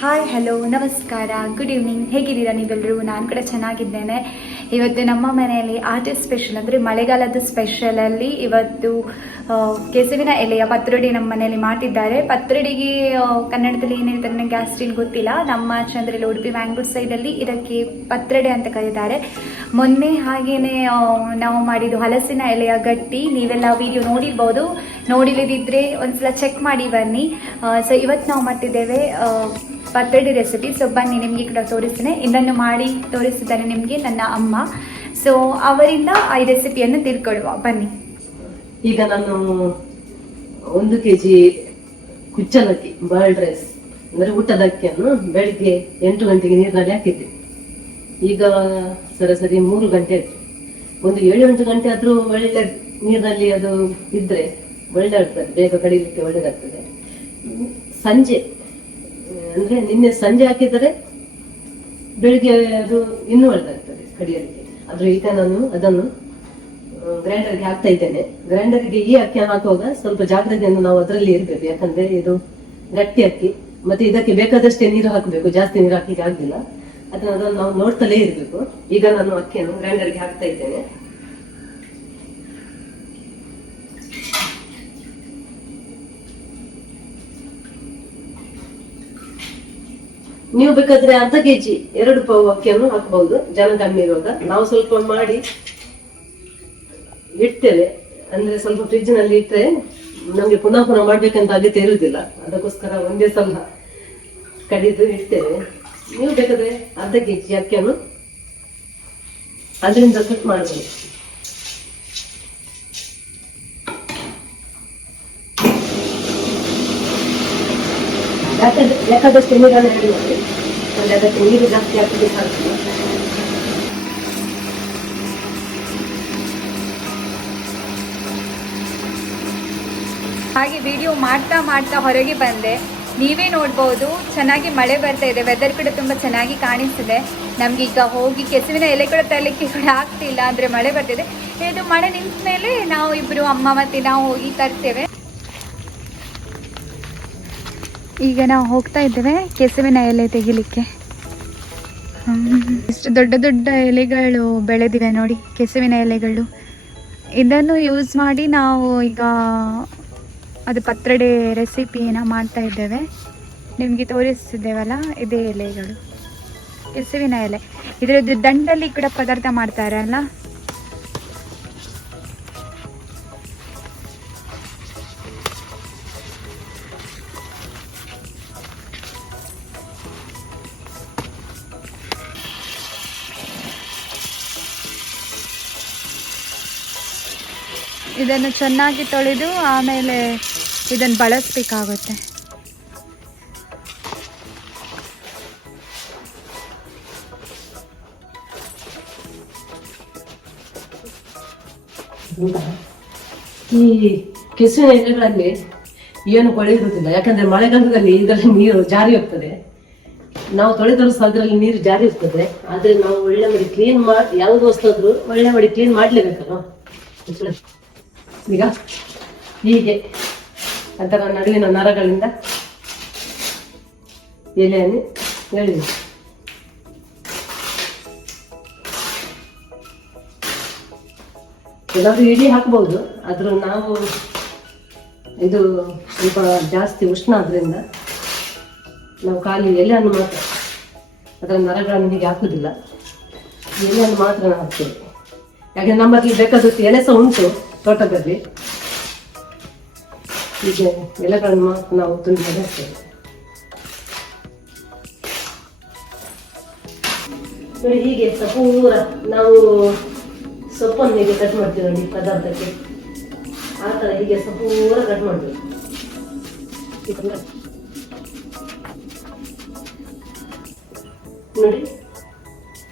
Hi hello ನಮಸ್ಕಾರ good evening. ಹೇಗಿದ್ದೀರಾ ನೀವೆಲ್ಲರೂ? ನಾನು ಕೂಡ ಚೆನ್ನಾಗಿದ್ದೇನೆ. ಇವತ್ತು ನಮ್ಮ ಮನೆಯಲ್ಲಿ ಆರ್ಟಿಸ್ಟ್ ಸ್ಪೆಷಲ್ ಅಂದರೆ ಮಳೆಗಾಲದ ಸ್ಪೆಷಲಲ್ಲಿ ಇವತ್ತು ಕೆಸುವಿನ ಎಲೆಯ ಪತ್ರೊಡೆ ನಮ್ಮ ಮನೆಯಲ್ಲಿ ಮಾಡ್ತಿದ್ದಾರೆ. ಪತ್ರೊಡೆಗೆ ಕನ್ನಡದಲ್ಲಿ ಏನು ಹೇಳ್ತಾರೆ ನನಗೆ ಅಷ್ಟೇನು ಗೊತ್ತಿಲ್ಲ. ನಮ್ಮ ಚಂದ್ರಲ್ಲಿ ಉಡುಪಿ ಮ್ಯಾಂಗ್ಳೂರ್ ಸೈಡಲ್ಲಿ ಇದಕ್ಕೆ ಪತ್ರೊಡೆ ಅಂತ ಕರೀತಾರೆ. ಮೊನ್ನೆ ಹಾಗೇನೆ ನಾವು ಮಾಡಿದ್ದು ಹಲಸಿನ ಎಲೆಯ ಗಟ್ಟಿ. ನೀವೆಲ್ಲ ವಿಡಿಯೋ ನೋಡಿರ್ಬೋದು. ನೋಡಿಲ್ಲದಿದ್ದರೆ ಒಂದ್ಸಲ ಚೆಕ್ ಮಾಡಿ ಬನ್ನಿ. ಸೊ ಇವತ್ತು ನಾವು ಮಾಡ್ತಿದ್ದೇವೆ ಪತ್ರೊಡೆ ರೆಸಿಪಿ. ಸೊ ಬನ್ನಿ ನಿಮಗೆ ಕೂಡ ತೋರಿಸ್ತೇನೆ. ಇದನ್ನು ಮಾಡಿ ತೋರಿಸಿದ್ದಾರೆ ನಿಮಗೆ ನನ್ನ ಅಮ್ಮ. ಸೊ ಅವರಿಂದ ಈ ರೆಸಿಪಿಯನ್ನು ತಿಳ್ಕೊಳ್ಳುವ ಬನ್ನಿ. ಈಗ ನಾನು 1 kg ಕುಚ್ಚಲಕ್ಕಿ ಬಾಯ್ಲ್ಡ್ ರೈಸ್ ಅಂದ್ರೆ ಊಟದ ಅಕ್ಕಿಯನ್ನು ಬೆಳಿಗ್ಗೆ 8 ಗಂಟೆಗೆ ನೀರಿನಲ್ಲಿ ಹಾಕಿದ್ದೆ. ಈಗ ಸರಾಸರಿ 3 ಗಂಟೆ ಆಯ್ತು. ಒಂದು 7-8 ಗಂಟೆ ಆದ್ರೂ ಒಳ್ಳೆ ನೀರಿನಲ್ಲಿ ಅದು ಇದ್ರೆ ಒಳ್ಳೆ ಆಗ್ತದೆ, ಬೇಗ ಕಡಿಲಿಕ್ಕೆ ಒಳ್ಳೇದಾಗ್ತದೆ. ಸಂಜೆ ಅಂದ್ರೆ ನಿನ್ನೆ ಸಂಜೆ ಹಾಕಿದರೆ ಬೆಳಿಗ್ಗೆ ಅದು ಇನ್ನೂ ಒಳ್ಳೆದಾಗ್ತದೆ ಕಡಿಯಲಿಕ್ಕೆ. ಆದ್ರೆ ಈಗ ನಾನು ಅದನ್ನು ಗ್ರೈಂಡರ್ಗೆ ಹಾಕ್ತಾ ಇದ್ದೇನೆ. ಗ್ರೈಂಡರ್ಗೆ ಈ ಅಕ್ಕಿಯನ್ನು ಹಾಕುವಾಗ ಸ್ವಲ್ಪ ಜಾಗ್ರತೆಯನ್ನು ನಾವು ಅದರಲ್ಲಿ ಇರ್ಬೇಕು. ಯಾಕಂದ್ರೆ ಇದು ಗಟ್ಟಿ ಅಕ್ಕಿ, ಮತ್ತೆ ಇದಕ್ಕೆ ಬೇಕಾದಷ್ಟೇ ನೀರು ಹಾಕಬೇಕು, ಜಾಸ್ತಿ ನೀರು ಹಾಕಲಿಕ್ಕೆ ಆಗುದಿಲ್ಲ. ಅದನ್ನು ನಾವು ನೋಡ್ತಲೇ ಇರ್ಬೇಕು. ಈಗ ನಾನು ಅಕ್ಕಿಯನ್ನು ಗ್ರೈಂಡರ್ಗೆ ಹಾಕ್ತಾ ಇದ್ದೇನೆ. ನೀವು ಬೇಕಾದ್ರೆ ಅರ್ಧ ಕೆಜಿ 2 ಪಾವು ಅಕ್ಕಿಯನ್ನು ಹಾಕಬಹುದು, ಜನ ಕಮ್ಮಿ ಇರುವಾಗ. ನಾವು ಸ್ವಲ್ಪ ಮಾಡಿ ಇಡ್ತೇವೆ, ಅಂದ್ರೆ ಸ್ವಲ್ಪ ಫ್ರಿಜ್ ನಲ್ಲಿ ಇಟ್ಟರೆ ನಮ್ಗೆ ಪುನಃ ಪುನಃ ಮಾಡ್ಬೇಕಂತ ಅಗತ್ಯ ಇರುವುದಿಲ್ಲ. ಅದಕ್ಕೋಸ್ಕರ ಒಂದೇ ಸಲ ಕಡಿದು ಇಡ್ತೇವೆ. ನೀವು ಬೇಕಾದ್ರೆ ಅರ್ಧ ಕೆಜಿ ಅಕ್ಕಿಯನ್ನು ಅದರಿಂದ ಕಟ್ ಮಾಡಬಹುದು. ಬೇಕಾದಷ್ಟು ನೀರನ್ನು ರೆಡಿ ಮಾಡಿ, ಅಂದ್ರೆ ಅದಕ್ಕೆ ನೀರು ಜಾಸ್ತಿ ಹಾಕಿ ಸಾಕು. ಹಾಗೆ ವಿಡಿಯೋ ಮಾಡ್ತಾ ಮಾಡ್ತಾ ಹೊರಗೆ ಬಂದೆ. ನೀವೇ ನೋಡ್ಬೋದು, ಚೆನ್ನಾಗಿ ಮಳೆ ಬರ್ತಾ ಇದೆ. ವೆದರ್ ಕೂಡ ತುಂಬ ಚೆನ್ನಾಗಿ ಕಾಣಿಸ್ತಿದೆ. ನಮ್ಗೆ ಈಗ ಹೋಗಿ ಕೆಸುವಿನ ಎಲೆ ಕೂಡ ತರಲಿಕ್ಕೆ ಕೂಡ ಆಗ್ತಿಲ್ಲ, ಅಂದರೆ ಮಳೆ ಬರ್ತಿದೆ. ಇದು ಮಳೆ ನಿಂತ ಮೇಲೆ ನಾವು ಇಬ್ಬರು, ಅಮ್ಮ ಮತ್ತು ನಾವು ಹೋಗಿ ತರ್ತೇವೆ. ಈಗ ನಾವು ಹೋಗ್ತಾ ಇದ್ದೇವೆ ಕೆಸುವಿನ ಎಲೆ ತೆಗಿಲಿಕ್ಕೆ. ಇಷ್ಟು ದೊಡ್ಡ ದೊಡ್ಡ ಎಲೆಗಳು ಬೆಳೆದಿವೆ ನೋಡಿ, ಕೆಸುವಿನ ಎಲೆಗಳು. ಇದನ್ನು ಯೂಸ್ ಮಾಡಿ ನಾವು ಈಗ ಅದು ಪತ್ರೊಡೆ ರೆಸಿಪಿನ ಮಾಡ್ತಾ ಇದ್ದೇವೆ. ನಿಮಗೆ ತೋರಿಸ್ತಿದ್ದೇವಲ್ಲ, ಇದೇ ಎಲೆಗಳು, ಕೆಸುವಿನ ಎಲೆ. ಇದರದ್ದು ದಂಡಲ್ಲಿ ಕೂಡ ಪದಾರ್ಥ ಮಾಡ್ತಾರೆ ಅಲ್ಲ. ಇದನ್ನು ಚೆನ್ನಾಗಿ ತೊಳೆದು ಆಮೇಲೆ ಇದನ್ನು ಬಳಸಬೇಕಾಗುತ್ತೆ. ಈ ಕೆಸುವಿನ ಎಲೆಗಳಲ್ಲಿ ಏನು ಕೊಳೆ ಇರುವುದಿಲ್ಲ, ಯಾಕಂದ್ರೆ ಮಳೆಗಾಲದಲ್ಲಿ ಇದರಲ್ಲಿ ನೀರು ಜಾರಿ ಹೋಗ್ತದೆ. ನಾವು ತೊಳೆದರೂ ಸಹ ಅದರಲ್ಲಿ ನೀರು ಜಾರಿ ಇರ್ತದೆ. ಆದ್ರೆ ನಾವು ಒಳ್ಳೆ ಮಾಡಿ ಕ್ಲೀನ್ ಮಾಡಿ, ಯಾವ್ದು ವಸ್ತು ಆದ್ರೂ ಒಳ್ಳೆ ಮಾಡಿ ಕ್ಲೀನ್ ಮಾಡ್ಲೇಬೇಕಲ್ಲ. ಈಗ ಹೀಗೆ ಅದರ ನಡುವಿನ ನರಗಳಿಂದ ಎಲೆಯನ್ನು ಎಳೆಯುವುದು. ಎಲ್ಲರೂ ಇಡೀ ಹಾಕಬಹುದು, ಆದ್ರೂ ನಾವು ಇದು ಸ್ವಲ್ಪ ಜಾಸ್ತಿ ಉಷ್ಣ ಆದ್ರಿಂದ ನಾವು ಖಾಲಿ ಎಲೆಯನ್ನು ಮಾತ್ರ, ಅದರ ನರಗಳನ್ನು ಹೀಗೆ ಹಾಕುದಿಲ್ಲ, ಎಲೆಯನ್ನು ಮಾತ್ರ ನಾವು ಹಾಕ್ತೇವೆ. ಯಾಕಂದ್ರೆ ನಮ್ಮಲ್ಲಿ ಬೇಕಾದಷ್ಟು ಎಲೆ ಸಹ ಉಂಟು ತೋಟದಲ್ಲಿ. ಹೀಗೆ ಎಲೆಗಳನ್ನು ಮಾತ್ರ ನಾವು ತುಂಡಿ ಹಾಕ್ತೇವೆ. ನೋಡಿ, ಹೀಗೆ ಪೂರ ನಾವು ಸೊಪ್ಪನ್ನು ಹೀಗೆ ಕಟ್ ಮಾಡ್ತೀವಿ ನೋಡಿ ಪದಾರ್ಥಕ್ಕೆ, ಆ ತರ ಹೀಗೆ ಪೂರ ಕಟ್ ಮಾಡ್ತೀವಿ. ನೋಡಿ,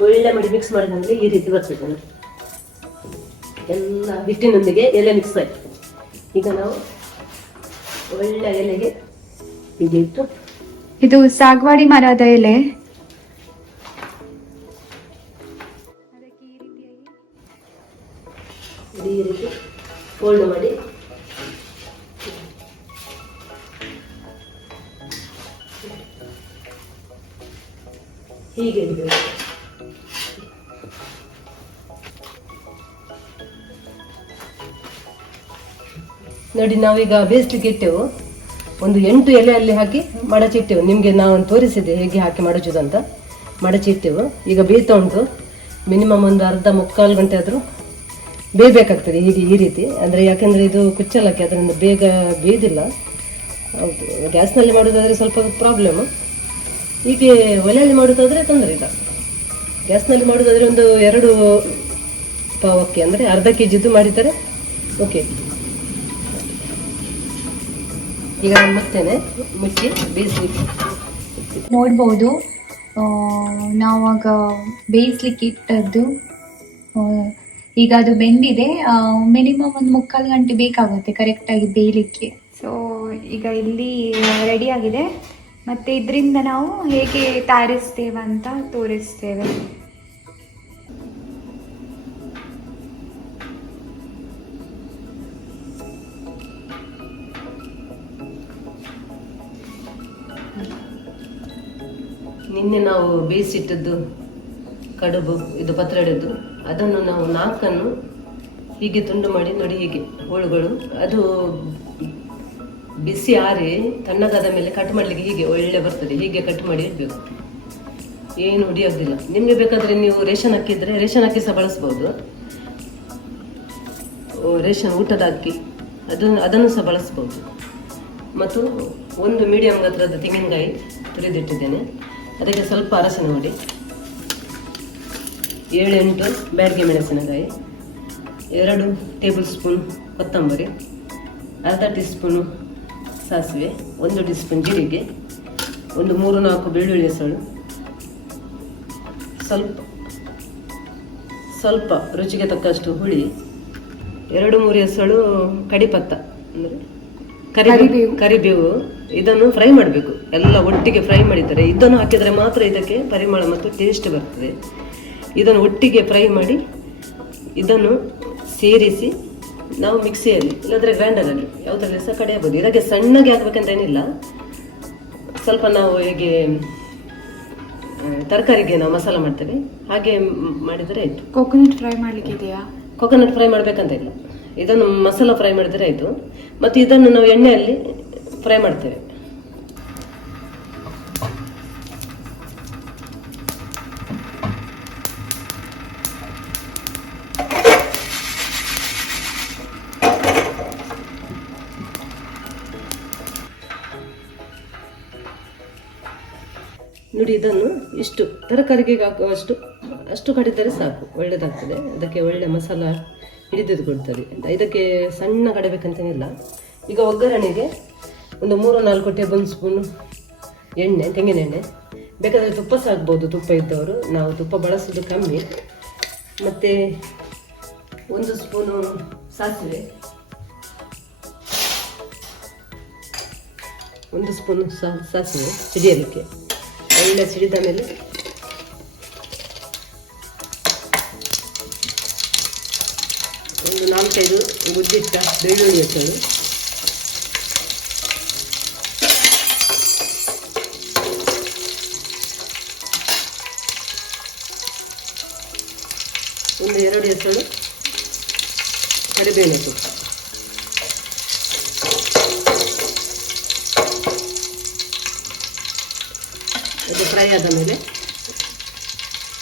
ಒಳ್ಳೆ ಮಾಡಿ ಮಿಕ್ಸ್ ಮಾಡಿದ್ರೆ ಈ ರೀತಿ ಬರ್ತದೆ ನೋಡಿ. ಎಲ್ಲ ಹಿಟ್ಟಿನೊಂದಿಗೆ ಎಲೆ ಮಿಕ್ಸ್ ಆಯ್ತು. ಈಗ ನಾವು ಒಳ್ಳೆ ಎಲೆಗೆ ಹೀಗೆ ಇಟ್ಟು, ಇದು ಸಾಗವಾಡಿ ಮರದ ಎಲೆ. ಈ ರೀತಿ ಫೋಲ್ಡ್ ಮಾಡಿ ಹೀಗೆ ಇಡಬೇಕು. ನೋಡಿ ನಾವೀಗ ಬೇಯಿಸ್ಲಿಕ್ಕೆ ಇಟ್ಟೆವು. ಒಂದು 8 ಎಲೆಯಲ್ಲಿ ಹಾಕಿ ಮಡಚಿಟ್ಟೆವು. ನಿಮಗೆ ನಾವು ತೋರಿಸಿದೆ ಹೇಗೆ ಹಾಕಿ ಮಡಚುದು ಅಂತ. ಮಡಚಿಟ್ಟೆವು. ಈಗ ಬೇಯ್ತಾ ಉಂಟು. ಮಿನಿಮಮ್ ಒಂದು ಅರ್ಧ ಮುಕ್ಕಾಲು ಗಂಟೆ ಆದರೂ ಬೇಯಬೇಕಾಗ್ತದೆ ಹೀಗೆ ಈ ರೀತಿ. ಅಂದರೆ ಯಾಕೆಂದರೆ ಇದು ಕುಚ್ಚಲಕ್ಕಿ, ಅದರಿಂದ ಬೇಗ ಬೇಯ್ದಿಲ್ಲ. ಹೌದು, ಗ್ಯಾಸ್ನಲ್ಲಿ ಮಾಡೋದಾದರೆ ಸ್ವಲ್ಪ ಪ್ರಾಬ್ಲಮ್. ಹೀಗೆ ಒಲೆಯಲ್ಲಿ ಮಾಡೋದಾದರೆ ತೊಂದರೆ ಇಲ್ಲ. ಗ್ಯಾಸ್ನಲ್ಲಿ ಮಾಡೋದಾದರೆ ಒಂದು 2 ಪಾವಕ್ಕೆ ಅಂದರೆ ಅರ್ಧ ಕೆಜಿದ್ದು ಮಾಡಿದರೆ ಓಕೆ. ಈಗ ನಾನು ಮುಚ್ಚೇನೆ, ಮುಚ್ಚಿ ಬೇಯಿಸ್ಲಿಕ್ಕೆ ನೋಡ್ಬೋದು. ನಾವಾಗ ಬೇಯಿಸ್ಲಿಕ್ಕೆ ಇಟ್ಟದ್ದು ಈಗ ಅದು ಬೆಂದಿದೆ. ಮಿನಿಮಮ್ ಒಂದು ಮುಕ್ಕಾಲು ಗಂಟೆ ಬೇಕಾಗುತ್ತೆ ಕರೆಕ್ಟಾಗಿ ಬೇಯಲಿಕ್ಕೆ. ಸೊ ಈಗ ಇಲ್ಲಿ ರೆಡಿ ಆಗಿದೆ. ಮತ್ತು ಇದರಿಂದ ನಾವು ಹೇಗೆ ತಯಾರಿಸ್ತೇವೆ ಅಂತ ತೋರಿಸ್ತೇವೆ. ನಿನ್ನೆ ನಾವು ಬೇಯಿಸಿಟ್ಟದ್ದು ಕಡುಬು, ಇದು ಪತ್ರೊಡೆದು, ಅದನ್ನು ನಾವು 4 ಹೀಗೆ ತುಂಡು ಮಾಡಿ ನೋಡಿ, ಹೀಗೆ ಹೋಳುಗಳು. ಅದು ಬಿಸಿ ಆರಿ ತಣ್ಣಗಾದ ಮೇಲೆ ಕಟ್ ಮಾಡಲಿಕ್ಕೆ ಹೀಗೆ ಒಳ್ಳೆ ಬರ್ತದೆ. ಹೀಗೆ ಕಟ್ ಮಾಡಿ ಇಡಬೇಕು, ಏನು ಹೊಡಿಯೋದಿಲ್ಲ. ನಿಮಗೆ ಬೇಕಾದರೆ ನೀವು ರೇಷನ್ ಅಕ್ಕಿ ಇದ್ದರೆ ರೇಷನ್ ಅಕ್ಕಿ ಸಹ ಬಳಸ್ಬೋದು. ರೇಷನ್ ಊಟದ ಅಕ್ಕಿ ಅದನ್ನು ಸಹ ಬಳಸ್ಬೋದು. ಮತ್ತು ಒಂದು ಮೀಡಿಯಂ ಗಾತ್ರದ ತೆಂಗಿನಕಾಯಿ ತುರಿದಿಟ್ಟಿದ್ದೇನೆ. ಅದಕ್ಕೆ ಸ್ವಲ್ಪ ಅರಸಿನ ಹುಡಿ, 7-8 ಬ್ಯಾಡಗಿ ಮೆಣಸಿನಕಾಯಿ, 2 ಟೇಬಲ್ ಸ್ಪೂನ್ ಕೊತ್ತಂಬರಿ, ಅರ್ಧ ಟೀ ಸ್ಪೂನು ಸಾಸಿವೆ, 1 ಟೀ ಸ್ಪೂನ್ ಜೀರಿಗೆ, ಒಂದು 3-4 ಬೆಳ್ಳುಳ್ಳಿ ಹೆಸಳು, ಸ್ವಲ್ಪ ರುಚಿಗೆ ತಕ್ಕಷ್ಟು ಹುಳಿ, 2-3 ಹೆಸಳು ಕಡಿಪತ್ತ ಅಂದರೆ ಕರಿಬೇವು. ಇದನ್ನು ಫ್ರೈ ಮಾಡಬೇಕು, ಎಲ್ಲ ಒಟ್ಟಿಗೆ ಫ್ರೈ ಮಾಡಿದ್ದಾರೆ. ಇದನ್ನು ಹಾಕಿದರೆ ಮಾತ್ರ ಇದಕ್ಕೆ ಪರಿಮಳ ಮತ್ತು ಟೇಸ್ಟ್ ಬರ್ತದೆ. ಇದನ್ನು ಒಟ್ಟಿಗೆ ಫ್ರೈ ಮಾಡಿ ಇದನ್ನು ಸೇರಿಸಿ ನಾವು ಮಿಕ್ಸಿಯಲ್ಲಿ ಇಲ್ಲಾಂದರೆ ಗ್ರೈಂಡರಲ್ಲಿ ಯಾವುದರಲ್ಲಿ ಸಹ ಕಡಿಯಬಹುದು. ಇದಕ್ಕೆ ಸಣ್ಣಗೆ ಹಾಕ್ಬೇಕಂತ ಏನಿಲ್ಲ. ಸ್ವಲ್ಪ ನಾವು ಹೇಗೆ ತರಕಾರಿಗೆ ನಾವು ಮಸಾಲ ಮಾಡ್ತೇವೆ ಹಾಗೆ ಮಾಡಿದರೆ ಆಯಿತು. ಕೋಕೋನಟ್ ಫ್ರೈ ಮಾಡಲಿಕ್ಕೆ ಇದೆಯಾ? ಕೋಕೋನಟ್ ಫ್ರೈ ಮಾಡಬೇಕಂತ ಇಲ್ಲ, ಇದನ್ನು ಮಸಾಲ ಫ್ರೈ ಮಾಡಿದರೆ ಆಯಿತು. ಮತ್ತು ಇದನ್ನು ನಾವು ಎಣ್ಣೆಯಲ್ಲಿ ಫ್ರೈ ಮಾಡ್ತೇವೆ. ನೋಡಿ, ಇದನ್ನು ಇಷ್ಟು ತರಕಾರಿಗೆ ಅಷ್ಟು ಕಡಿದರೆ ಸಾಕು, ಒಳ್ಳೆಯದಾಗ್ತದೆ. ಅದಕ್ಕೆ ಒಳ್ಳೆ ಮಸಾಲ ಹಿಡಿದು ಕೊಡ್ತದೆ. ಇದಕ್ಕೆ ಸಣ್ಣ ಕಡಬೇಕಂತೇನಿಲ್ಲ. ಈಗ ಒಗ್ಗರಣೆಗೆ ಒಂದು 3-4 ಟೇಬಲ್ ಸ್ಪೂನ್ ಎಣ್ಣೆ, ತೆಂಗಿನ ಎಣ್ಣೆ. ಬೇಕಾದರೆ ತುಪ್ಪ ಸಹ ಹಾಕ್ಬೋದು, ತುಪ್ಪ ಇದ್ದವರು. ನಾವು ತುಪ್ಪ ಬಳಸೋದು ಕಮ್ಮಿ. ಮತ್ತು 1 ಸ್ಪೂನು ಸಾಸಿವೆ, 1 ಸ್ಪೂನು ಸಾಸಿವೆ ಸಿಡಿಯಲಿಕ್ಕೆ. ಒಳ್ಳೆ ಸಿಡಿದ ಮೇಲೆ ಒಂದು 4-5 ಗುದ್ದಿಟ್ಟ ಬೆಳ್ಳುಳ್ಳಿ ಹೆಸರು, ಒಂದು 2 ಹೆಸರು ಕರಿಬೇವಿನ ಸೊಪ್ಪು. ಅದು ಫ್ರೈ ಆದ ಮೇಲೆ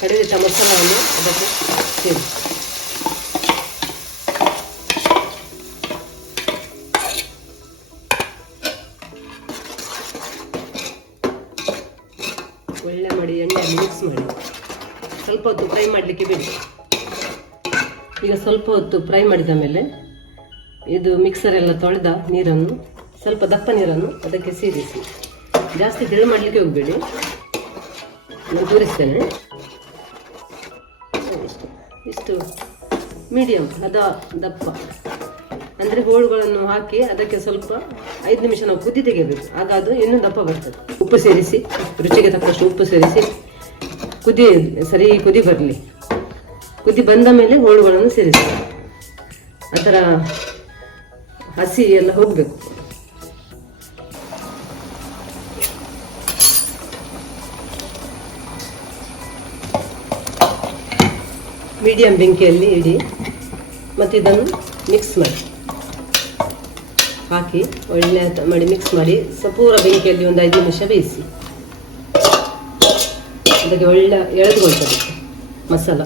ಕಡಿದಿಟ್ಟ ಮಸಾಲವನ್ನು ಅದಕ್ಕೆ ಸೇರಿಸಿ ಒಳ್ಳೆ ಮಾಡಿ ಎಣ್ಣೆಯಲ್ಲಿ ಮಿಕ್ಸ್ ಮಾಡಿ ಸ್ವಲ್ಪ ಹೊತ್ತು ಫ್ರೈ ಮಾಡಲಿಕ್ಕೆ ಬಿಡಿ. ಈಗ ಸ್ವಲ್ಪ ಹೊತ್ತು ಫ್ರೈ ಮಾಡಿದ ಮೇಲೆ ಇದು ಮಿಕ್ಸರ್ ಎಲ್ಲ ತೊಳೆದ ನೀರನ್ನು, ಸ್ವಲ್ಪ ದಪ್ಪ ನೀರನ್ನು ಅದಕ್ಕೆ ಸೇರಿಸಿ. ಜಾಸ್ತಿ ತೆಳು ಮಾಡಲಿಕ್ಕೆ ಹೋಗಬೇಡಿ, ನಾನು ತೋರಿಸ್ತೇನೆ. ಇಷ್ಟು ಮೀಡಿಯಂ ದಪ್ಪ ಅಂದರೆ ಹೋಳುಗಳನ್ನು ಹಾಕಿ ಅದಕ್ಕೆ ಸ್ವಲ್ಪ 5 ನಿಮಿಷ ನಾವು ಕುದಿ ತೆಗೆಯಬೇಕು. ಆಗ ಅದು ಇನ್ನೂ ದಪ್ಪ ಬರ್ತದೆ. ಉಪ್ಪು ಸೇರಿಸಿ, ರುಚಿಗೆ ತಕ್ಕಷ್ಟು ಉಪ್ಪು ಸೇರಿಸಿ ಕುದಿ ಬರಲಿ. ಕುದಿ ಬಂದ ಮೇಲೆ ಹೋಳುಗಳನ್ನು ಸೇರಿಸಿ. ಆ ಥರ ಹಸಿ ಎಲ್ಲ ಹೋಗಬೇಕು. ಮೀಡಿಯಂ ಬೆಂಕಿಯಲ್ಲಿ ಇಡಿ ಮತ್ತು ಇದನ್ನು ಮಿಕ್ಸ್ ಮಾಡಿ ಹಾಕಿ ಒಳ್ಳೆ ಮಾಡಿ ಮಿಕ್ಸ್ ಮಾಡಿ ಪೂರ ಬೆಂಕಿಯಲ್ಲಿ ಒಂದು 5 ನಿಮಿಷ ಬೇಯಿಸಿ. ಅದಕ್ಕೆ ಒಳ್ಳೆ ಎಳೆದುಕೊಳ್ತದೆ ಮಸಾಲ.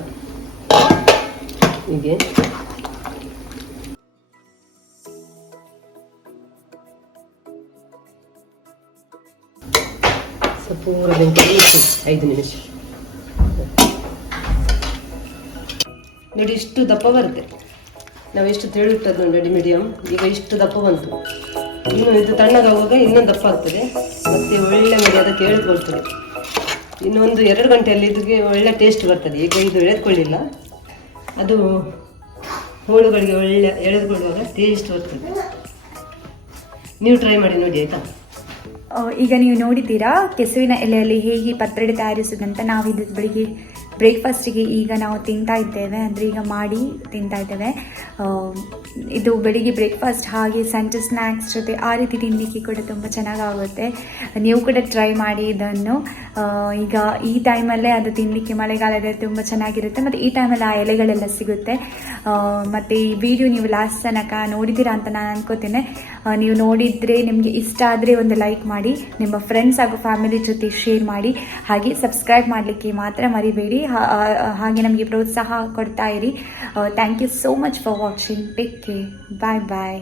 ಹೀಗೆ ಪೂರ ಬೆಂಕಿಯಲ್ಲಿ 5 ನಿಮಿಷ ನೋಡಿ. ಇಷ್ಟು ದಪ್ಪ ಬರುತ್ತೆ. ನಾವು ಎಷ್ಟು ತೆಳುಟ್ಟದ್ದು ನೋಡಿ ಮೀಡಿಯಂ. ಈಗ ಇಷ್ಟು ದಪ್ಪ ಬಂತು. ಇನ್ನು ಇದು ತಣ್ಣಗಾಗುವಾಗ ಇನ್ನೊಂದು ದಪ್ಪ ಆಗ್ತದೆ. ಮತ್ತೆ ಒಳ್ಳೆ ಮಾಡಿ ಅದಕ್ಕೆ ಎಳೆದುಕೊಳ್ತದೆ. ಇನ್ನೊಂದು 2 ಗಂಟೆಯಲ್ಲಿ ಇದಕ್ಕೆ ಒಳ್ಳೆ ಟೇಸ್ಟ್ ಬರ್ತದೆ. ಈಗ ಇದು ಎಳೆದುಕೊಳ್ಳಿಲ್ಲ, ಅದು ಹೋಳುಗಳಿಗೆ ಒಳ್ಳೆ ಎಳೆದುಕೊಳ್ಳುವಾಗ ಟೇಸ್ಟ್ ಬರ್ತದೆ. ನೀವು ಟ್ರೈ ಮಾಡಿ ನೋಡಿ ಆಯಿತಾ. ಈಗ ನೀವು ನೋಡಿದ್ದೀರಾ ಕೆಸುವಿನ ಎಲೆಯಲ್ಲಿ ಹೇಗೆ ಪತ್ರೊಡೆ ತಯಾರಿಸೋದಂತ. ನಾವು ಇದು ಬೆಳಿಗ್ಗೆ ಬ್ರೇಕ್ಫಾಸ್ಟಿಗೆ ಈಗ ನಾವು ತಿಂತಾ ಇದ್ದೇವೆ, ಅಂದರೆ ಈಗ ಮಾಡಿ ತಿಂತಾ ಇದ್ದೇವೆ. ಇದು ಬೆಳಿಗ್ಗೆ ಬ್ರೇಕ್ಫಾಸ್ಟ್ ಹಾಗೆ ಸಂಜೆ ಸ್ನ್ಯಾಕ್ಸ್ ಜೊತೆ ಆ ರೀತಿ ತಿನ್ನಲಿಕ್ಕೆ ಕೂಡ ತುಂಬ ಚೆನ್ನಾಗಾಗುತ್ತೆ. ನೀವು ಕೂಡ ಟ್ರೈ ಮಾಡಿ ಇದನ್ನು. ಈಗ ಈ ಟೈಮಲ್ಲೇ ಅದು ತಿನ್ನಲಿಕ್ಕೆ ಮಳೆಗಾಲದಲ್ಲಿ ತುಂಬ ಚೆನ್ನಾಗಿರುತ್ತೆ. ಮತ್ತು ಈ ಟೈಮಲ್ಲಿ ಆ ಎಲೆಗಳೆಲ್ಲ ಸಿಗುತ್ತೆ. ಮತ್ತು ಈ ವಿಡಿಯೋ ನೀವು ಲಾಸ್ಟ್ ತನಕ ನೋಡಿದ್ದೀರಾ ಅಂತ ನಾನು ಅನ್ಕೋತೇನೆ. ನೀವು ನೋಡಿದರೆ ನಿಮಗೆ ಇಷ್ಟ ಆದರೆ ಒಂದು ಲೈಕ್ ಮಾಡಿ, ನಿಮ್ಮ ಫ್ರೆಂಡ್ಸ್ ಹಾಗೂ ಫ್ಯಾಮಿಲಿ ಜೊತೆ ಶೇರ್ ಮಾಡಿ, ಹಾಗೆ ಸಬ್ಸ್ಕ್ರೈಬ್ ಮಾಡಲಿಕ್ಕೆ ಮಾತ್ರ ಮರಿಬೇಡಿ. ಹಾಗೆ ನಮಗೆ ಪ್ರೋತ್ಸಾಹ ಕೊಡ್ತಾ ಇರಿ. Thank you so much for watching. Take care. Bye bye.